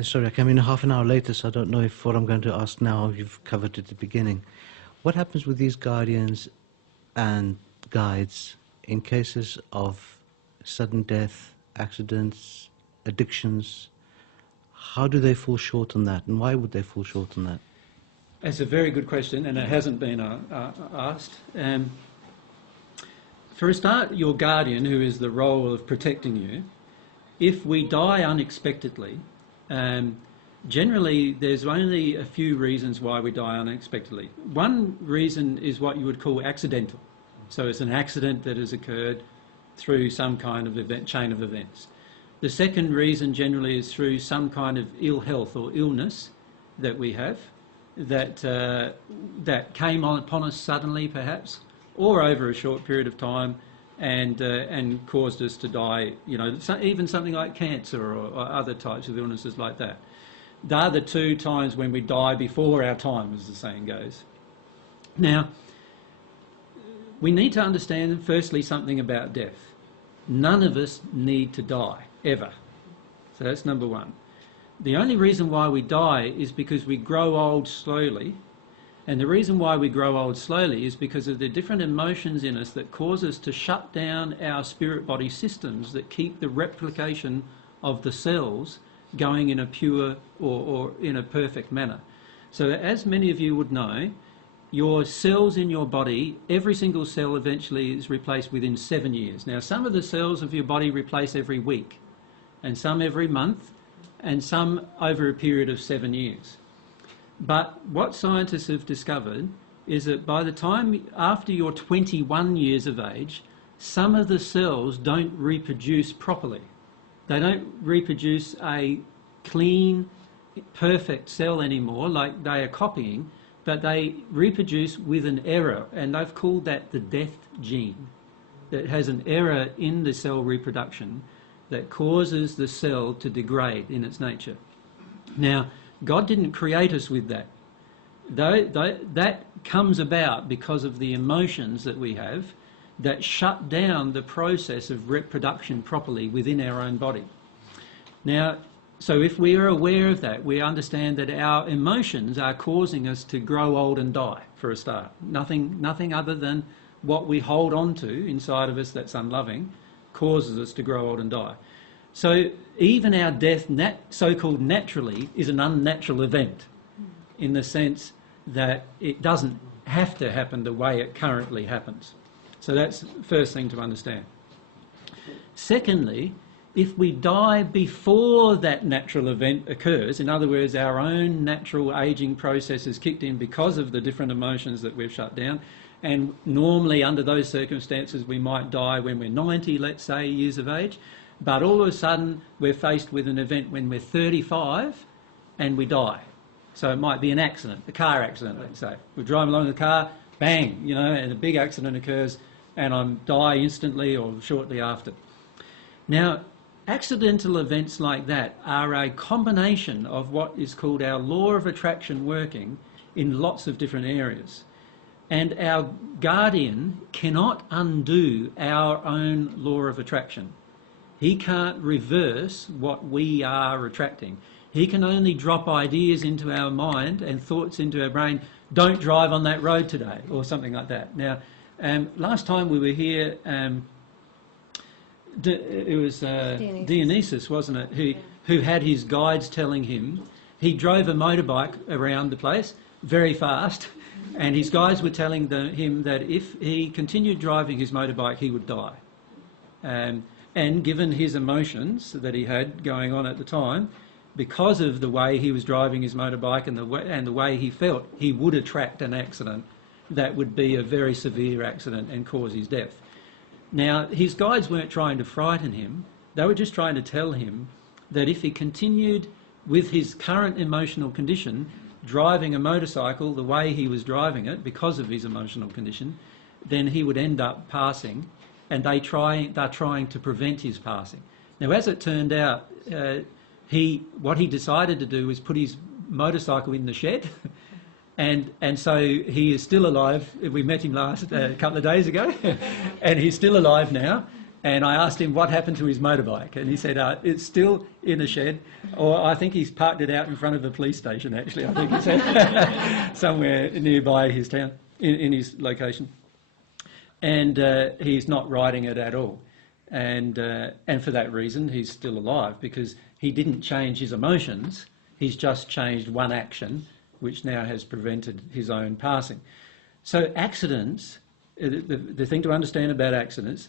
Sorry, I came in half an hour later, so I don't know if what I'm going to ask now you've covered at the beginning. What happens with these guardians and guides in cases of sudden death, accidents, addictions? How do they fall short on that, and why would they fall short on that? That's a very good question, and it hasn't been asked. For a start, your guardian, who is the role of protecting you, if we die unexpectedly, generally there's only a few reasons why we die unexpectedly. One reason is what you would call accidental. So it's an accident that has occurred through some kind of event, chain of events. The second reason generally is through some kind of ill health or illness that we have that came upon us suddenly perhaps, or over a short period of time, and caused us to die. You know, even something like cancer or other types of illnesses like that. They're the two times when we die before our time, as the saying goes. Now, we need to understand firstly something about death. None of us need to die, ever. So that's number one. The only reason why we die is because we grow old slowly. And the reason why we grow old slowly is because of the different emotions in us that cause us to shut down our spirit-body systems that keep the replication of the cells going in a pure or in a perfect manner. So as many of you would know, your cells in your body, every single cell eventually is replaced within 7 years. Now, some of the cells of your body replace every week, and some every month, and some over a period of 7 years. But what scientists have discovered is that by the time after you're 21 years of age, some of the cells don't reproduce properly. They don't reproduce a clean, perfect cell anymore, like they are copying, but they reproduce with an error, and they've called that the death gene. That has an error in the cell reproduction that causes the cell to degrade in its nature. Now, God didn't create us with that. That comes about because of the emotions that we have that shut down the process of reproduction properly within our own body. Now, so if we are aware of that, we understand that our emotions are causing us to grow old and die, for a start. Nothing other than what we hold on to inside of us that's unloving causes us to grow old and die. So even our death, so-called naturally, is an unnatural event in the sense that it doesn't have to happen the way it currently happens. So that's the first thing to understand. Secondly, if we die before that natural event occurs, in other words, our own natural ageing process is kicked in because of the different emotions that we've shut down, and normally under those circumstances we might die when we're 90, let's say, years of age, but all of a sudden we're faced with an event when we're 35 and we die. So it might be an accident, a car accident, let's say. We're driving along in the car, bang, you know, and a big accident occurs and I die instantly or shortly after. Now, accidental events like that are a combination of what is called our law of attraction working in lots of different areas. And our guardian cannot undo our own law of attraction. He can't reverse what we are attracting. He can only drop ideas into our mind and thoughts into our brain, don't drive on that road today, or something like that. Now, last time we were here, it was Dionysus, wasn't it, who had his guides telling him, he drove a motorbike around the place very fast, and his guides were telling him that if he continued driving his motorbike, he would die. And given his emotions that he had going on at the time, because of the way he was driving his motorbike and the way he felt, he would attract an accident that would be a very severe accident and cause his death. Now, his guides weren't trying to frighten him. They were just trying to tell him that if he continued with his current emotional condition, driving a motorcycle the way he was driving it because of his emotional condition, then he would end up passing, and they're trying to prevent his passing. Now, as it turned out, what he decided to do was put his motorcycle in the shed, and so he is still alive. We met him last a couple of days ago, and he's still alive now. And I asked him what happened to his motorbike, and he said it's still in a shed, or I think he's parked it out in front of the police station. Actually, I think he said somewhere nearby his town, in his location, and he's not riding it at all. And for that reason, he's still alive, because he didn't change his emotions. He's just changed one action, which now has prevented his own passing. So accidents. The thing to understand about accidents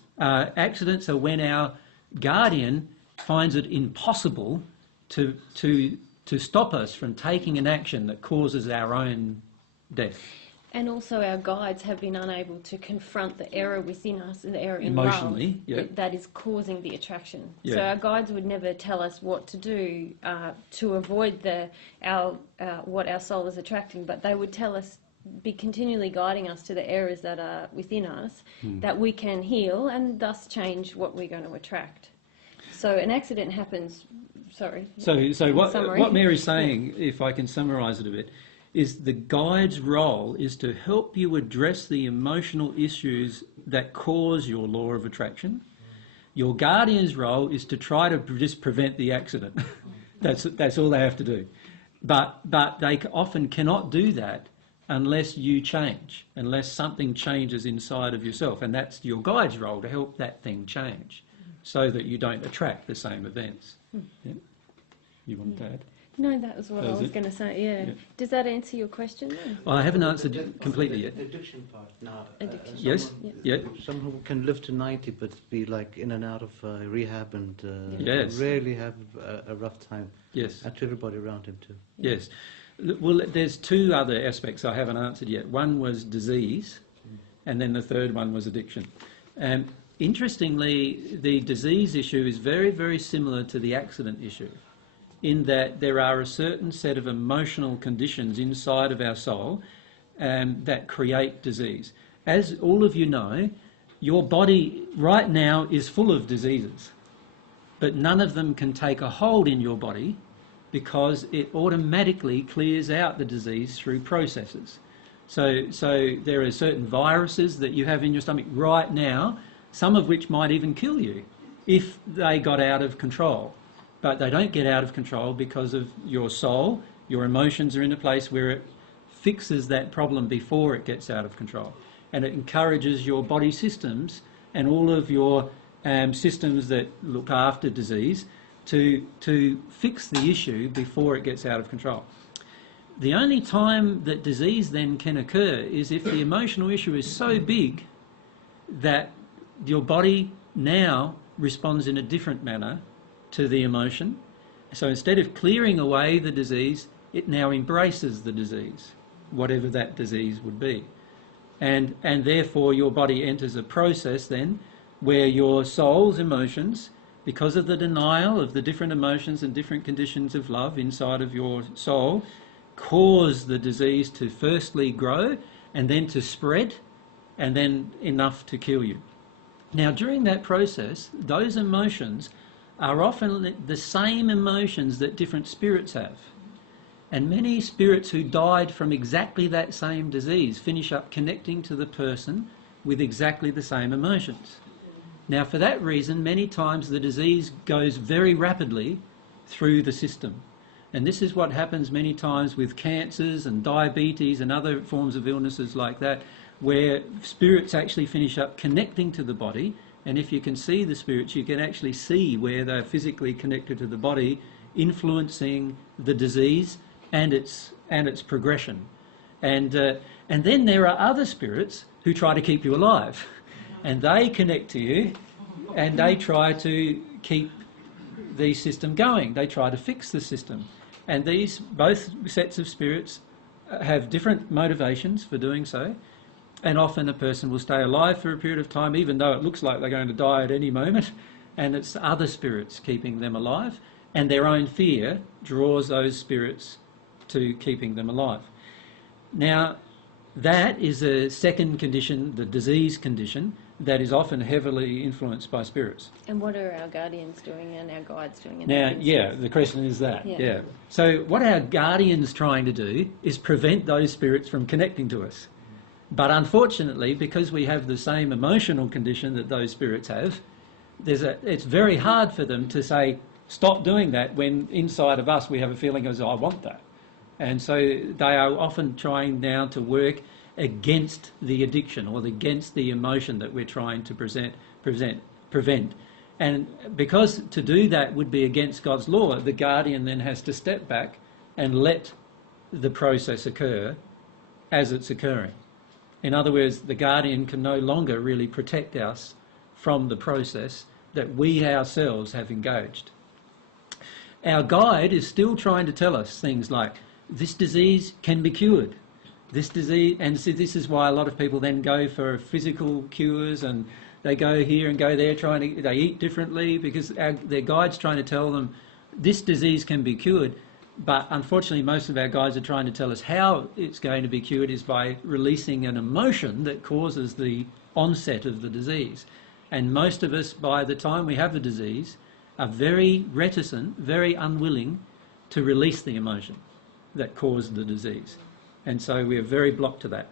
are when our guardian finds it impossible to stop us from taking an action that causes our own death. And also our guides have been unable to confront the error within us, and the error in Emotionally, love that is causing the attraction. Yeah. So our guides would never tell us what to do to avoid what our soul is attracting, but they would tell us, be continually guiding us to the errors that are within us that we can heal and thus change what we're going to attract. So an accident happens, sorry. So what Mary's saying, if I can summarise it a bit, is the guide's role is to help you address the emotional issues that cause your law of attraction. Your guardian's role is to try to just prevent the accident. That's all they have to do. But they often cannot do that unless you change, unless something changes inside of yourself. And that's your guide's role, to help that thing change so that you don't attract the same events. Yeah. You want to add? No, that was what I was going to say, yeah. Does that answer your question? Then? Well, I haven't answered it completely yet. The addiction part now. Addiction. Yes? Yeah. Someone who can live to 90 but be like in and out of rehab and Yes. really have a rough time. Yes. And to everybody around him too. Yes. Well, there's two other aspects I haven't answered yet. One was disease, and then the third one was addiction. Interestingly, the disease issue is very, very similar to the accident issue, in that there are a certain set of emotional conditions inside of our soul that create disease. As all of you know, your body right now is full of diseases, but none of them can take a hold in your body, because it automatically clears out the disease through processes. So there are certain viruses that you have in your stomach right now, some of which might even kill you if they got out of control. But they don't get out of control because of your soul. Your emotions are in a place where it fixes that problem before it gets out of control. And it encourages your body systems and all of your systems that look after disease to fix the issue before it gets out of control. The only time that disease then can occur is if the emotional issue is so big that your body now responds in a different manner to the emotion. So instead of clearing away the disease, it now embraces the disease, whatever that disease would be. And therefore your body enters a process then where your soul's emotions, because of the denial of the different emotions and different conditions of love inside of your soul, cause the disease to firstly grow and then to spread and then enough to kill you. Now, during that process, those emotions are often the same emotions that different spirits have. And many spirits who died from exactly that same disease finish up connecting to the person with exactly the same emotions. Now, for that reason, many times the disease goes very rapidly through the system. And this is what happens many times with cancers and diabetes and other forms of illnesses like that, where spirits actually finish up connecting to the body. And if you can see the spirits, you can actually see where they're physically connected to the body, influencing the disease and its progression. And then there are other spirits who try to keep you alive. And they connect to you and they try to keep the system going. They try to fix the system. And these both sets of spirits have different motivations for doing so. And often a person will stay alive for a period of time, even though it looks like they're going to die at any moment. And it's other spirits keeping them alive. And their own fear draws those spirits to keeping them alive. Now, that is a second condition, the disease condition, that is often heavily influenced by spirits. And what are our guardians doing and our guides doing? In Now, that yeah, the question is that. Yeah. Yeah. So what our guardian's trying to do is prevent those spirits from connecting to us. But unfortunately, because we have the same emotional condition that those spirits have, it's very hard for them to say, stop doing that, when inside of us we have a feeling as, I want that. And so they are often trying now to work against the addiction or against the emotion that we're trying to prevent. And because to do that would be against God's law, the guardian then has to step back and let the process occur as it's occurring. In other words, the guardian can no longer really protect us from the process that we ourselves have engaged. Our guide is still trying to tell us things like, this disease can be cured. This disease, and so this is why a lot of people then go for physical cures, and they go here and go there, they eat differently, because their guide's trying to tell them this disease can be cured. But unfortunately, most of our guides are trying to tell us how it's going to be cured is by releasing an emotion that causes the onset of the disease. And most of us, by the time we have the disease, are very reticent, very unwilling to release the emotion that caused the disease. And so we are very blocked to that.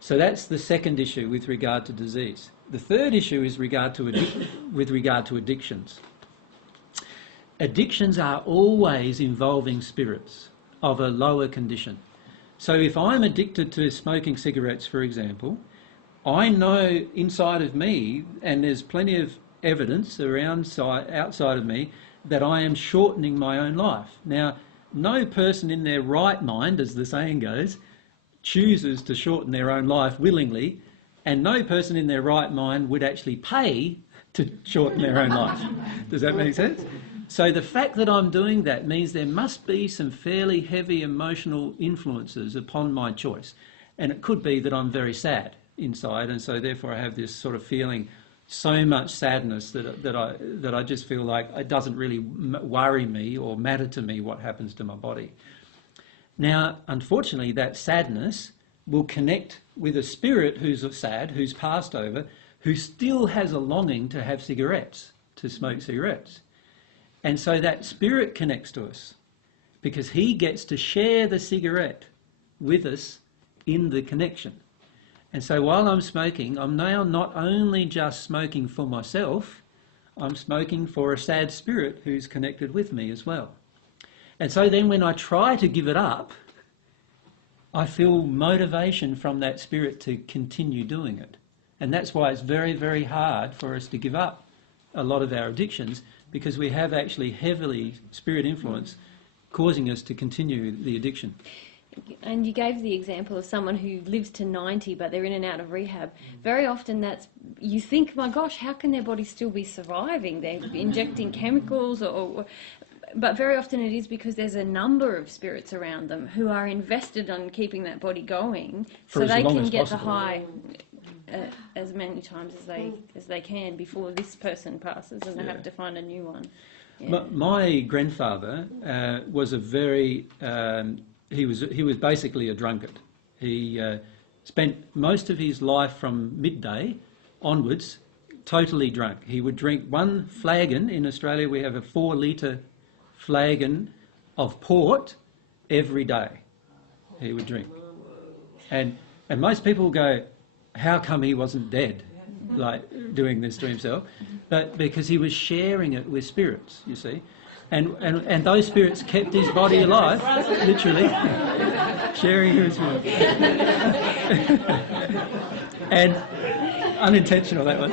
So that's the second issue with regard to disease. The third issue is with regard to addictions. Addictions are always involving spirits of a lower condition. So if I'm addicted to smoking cigarettes, for example, I know inside of me, and there's plenty of evidence outside of me, that I am shortening my own life. Now, no person in their right mind, as the saying goes, chooses to shorten their own life willingly, and no person in their right mind would actually pay to shorten their own life. Does that make sense? So the fact that I'm doing that means there must be some fairly heavy emotional influences upon my choice. And it could be that I'm very sad inside, and so therefore I have this sort of feeling, so much sadness that I just feel like it doesn't really worry me or matter to me what happens to my body. Now, unfortunately, that sadness will connect with a spirit who's sad, who's passed over, who still has a longing to have cigarettes, to smoke cigarettes. And so that spirit connects to us because he gets to share the cigarette with us in the connection. And so while I'm smoking, I'm now not only just smoking for myself, I'm smoking for a sad spirit who's connected with me as well. And so then when I try to give it up, I feel motivation from that spirit to continue doing it. And that's why it's very, very hard for us to give up a lot of our addictions, because we have actually heavily spirit influence causing us to continue the addiction. And you gave the example of someone who lives to 90 but they're in and out of rehab. Very often you think, my gosh, how can their body still be surviving? They're injecting chemicals but very often it is because there's a number of spirits around them who are invested on keeping that body going so they can get the high as many times as they can before this person passes and they have to find a new one. Yeah. My grandfather was a very... He was basically a drunkard. He spent most of his life from midday onwards totally drunk. He would drink one flagon. In Australia we have a 4-litre flagon of port every day. He would drink. And most people go, how come he wasn't dead, like doing this to himself? But because he was sharing it with spirits, you see. And those spirits kept his body alive, literally, sharing his food. And unintentional, that was.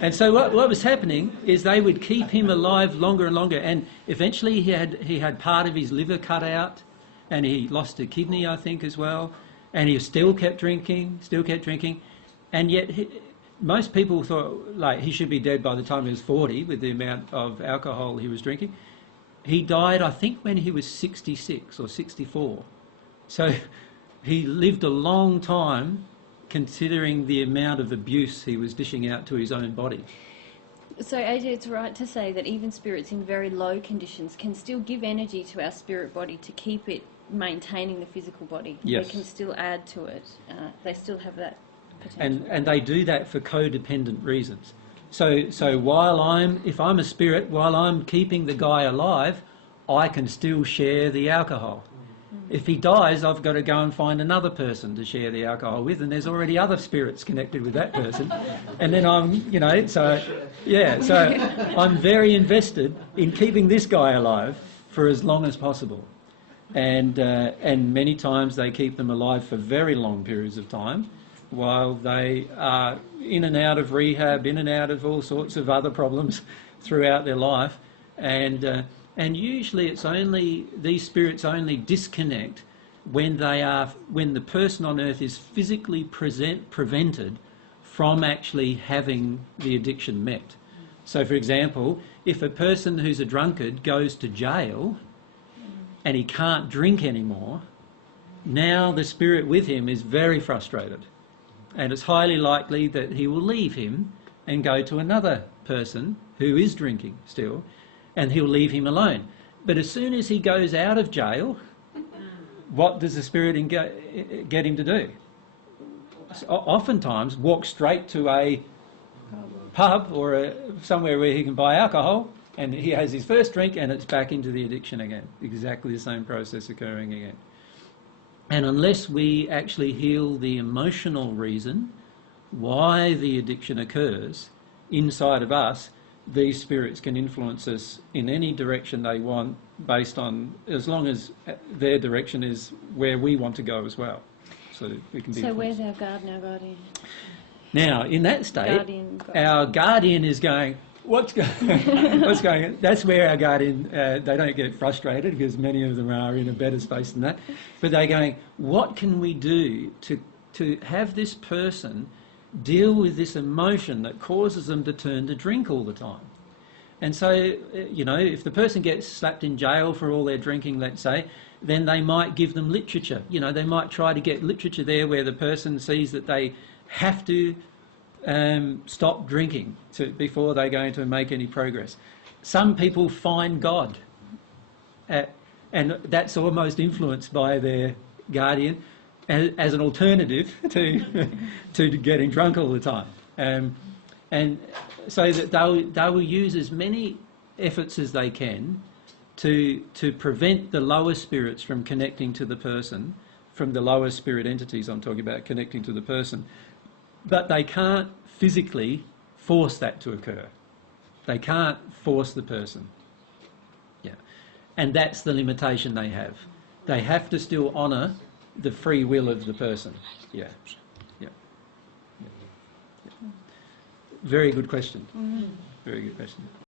And so what was happening is they would keep him alive longer and longer, and eventually he had part of his liver cut out, and he lost a kidney, I think, as well, and he still kept drinking, and yet most people thought like he should be dead by the time he was 40 with the amount of alcohol he was drinking. He died, I think, when he was 66 or 64. So he lived a long time considering the amount of abuse he was dishing out to his own body. So AJ, it's right to say that even spirits in very low conditions can still give energy to our spirit body to keep it maintaining the physical body. Yes. They can still add to it. They still have that potential. And they do that for codependent reasons. So if I'm a spirit, while I'm keeping the guy alive, I can still share the alcohol. If he dies, I've got to go and find another person to share the alcohol with, and there's already other spirits connected with that person. And then I'm, you know, so I'm very invested in keeping this guy alive for as long as possible. And many times they keep them alive for very long periods of time while they are in and out of rehab, in and out of all sorts of other problems throughout their life. And usually it's only, these spirits only disconnect when the person on earth is physically prevented from actually having the addiction met. So for example, if a person who's a drunkard goes to jail and he can't drink anymore, now the spirit with him is very frustrated. And it's highly likely that he will leave him and go to another person who is drinking still, and he'll leave him alone. But as soon as he goes out of jail, what does the spirit get him to do? Oftentimes walk straight to a pub or somewhere where he can buy alcohol, and he has his first drink and it's back into the addiction again. Exactly the same process occurring again. And unless we actually heal the emotional reason why the addiction occurs inside of us, these spirits can influence us in any direction they want, based on, as long as their direction is where we want to go as well. So we can be. So where's our guardian? Now, in that state, our guardian is going, what's going on? That's where our guardian, they don't get frustrated because many of them are in a better space than that, but they're going, what can we do to have this person deal with this emotion that causes them to turn to drink all the time? And so, you know, if the person gets slapped in jail for all their drinking, let's say, then they might give them literature. You know, they might try to get literature there where the person sees that they have to stop drinking before they're going to make any progress. Some people find God, and that's almost influenced by their guardian as an alternative to getting drunk all the time. And so that they will use as many efforts as they can to prevent the lower spirits from connecting to the person, from the lower spirit entities I'm talking about connecting to the person. But they can't physically force that to occur. They can't force the person. Yeah. And that's the limitation they have. They have to still honour the free will of the person. Yeah. Yeah. Yeah. Very good question. Very good question.